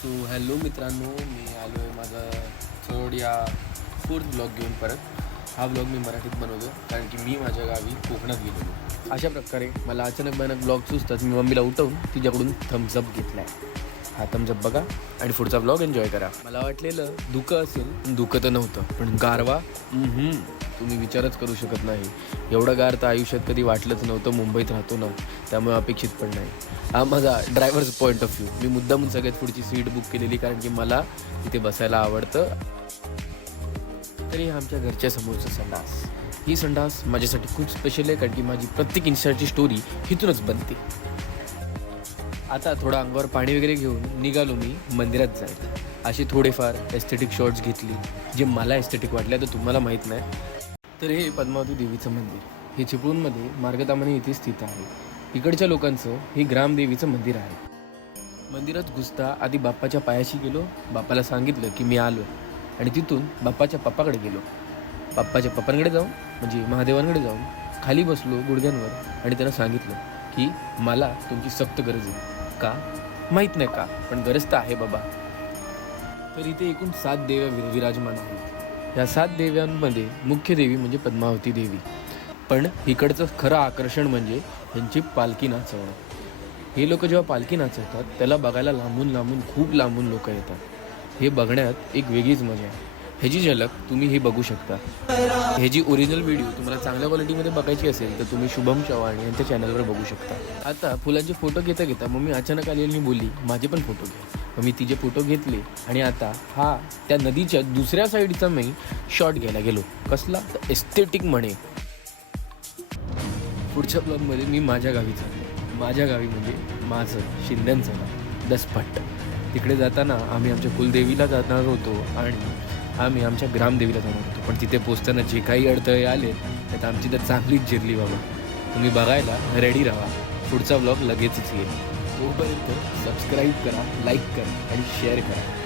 So hello मित्रांनो, मी आलो आहे माझा थर्ड या फोर्थ ब्लॉग घेऊन परत. हा ब्लॉग मी मराठीत बनवतो कारण की मी माझ्या गावी कोकणात गेलेलो. अशा प्रकारे मला अचानक ब्लॉग सुचतात. मी मम्मीला उठवून तिच्याकडून थम्सअप घेतला आहे. हा थम्सअप बघा आणि पुढचा ब्लॉग एन्जॉय करा. मला वाटलेलं धुकं असेल, पण धुकं तर नव्हतं. पण गारवा तुम्ही विचारच करू शकत नाही. एवढं गार तर आयुष्यात कधी वाटलंच नव्हतं. मुंबईत राहतो ना, त्यामुळे अपेक्षित पण नाही. हा माझा ड्रायव्हर्स पॉईंट ऑफ व्ह्यू. मी मुद्दामून सगळ्यात पुढची सीट बुक केलेली कारण की मला तिथे बसायला आवडतं. तरी आमच्या घरच्या समोरचं संडास. ही संडास माझ्यासाठी खूप स्पेशल आहे कारण की माझी प्रत्येक इन्स्टाची स्टोरी इथूनच बनते. आता थोडं अंगावर पाणी वगैरे घेऊन निघालो मी मंदिरात जायला. असे थोडेफार एस्थेटिक शॉट्स घेतली जे मला एस्थेटिक वाटल्या. तर तुम्हाला माहीत नाही, तर हे पद्मावती देवीचं मंदिर हे चिपळूणमध्ये मार्गतामाने येथे स्थित आहे. इकडच्या लोकांचं हे ग्रामदेवीचं मंदिर आहे. मंदिरात घुसता आधी बाप्पाच्या पायाशी गेलो. बाप्पाला सांगितलं की मी आलो आणि तिथून बाप्पाच्या पप्पाकडे गेलो. बाप्पाच्या पप्पांकडे जाऊन म्हणजे महादेवांकडे जाऊन खाली बसलो गुडघ्यांवर आणि त्यांना सांगितलं की मला तुमची सक्त गरज आहे. का माहीत नाही का, पण गरज तर आहे बाबा. तर इथे एकूण 7 देव्या विराजमान आहेत. या 7 देव्यांमध्ये मुख्य देवी म्हणजे पद्मावती देवी. पण इकडचं खरं आकर्षण म्हणजे यांची पालखी नाचवणं. हे लोक जेव्हा पालखी नाचवतात त्याला बघायला लांबून खूप लांबून लोक येतात. हे बघण्यात एक वेगळीच मजा आहे. ह्याची झलक तुम्ही हे बघू शकता. ह्याची ओरिजिनल व्हिडिओ तुम्हाला चांगल्या क्वालिटीमध्ये बघायची असेल तर तुम्ही शुभम चव्हाण यांच्या चॅनलवर बघू शकता. आता फुलांचे फोटो घेता मम्मी अचानक आलेली बोलली माझे पण फोटो घे. मग मी तिचे फोटो घेतले आणि आता त्या नदीच्या दुसऱ्या साईडचा मी शॉट घ्यायला गेलो. कसला तर एस्थेटिक म्हणे. पुढच्या ब्लॉगमध्ये मी माझ्या गावी चाललो. माझ्या गावी म्हणजे माझं शिंद्यांचं गाव दसपट. तिकडे जाताना आम्ही आमच्या कुलदेवीला जाणार होतो आणि आम्ही आमच्या ग्रामदेवीला जाणार होतो. पण तिथे पोचताना जे काही अडथळे आले त्यात आमची तर चांगलीच जिरली बाबा. तुम्ही बघायला रेडी राहा. पुढचा ब्लॉग लगेचच येईल. तोपर्यंत सबस्क्राईब करा, लाईक करा आणि शेअर करा.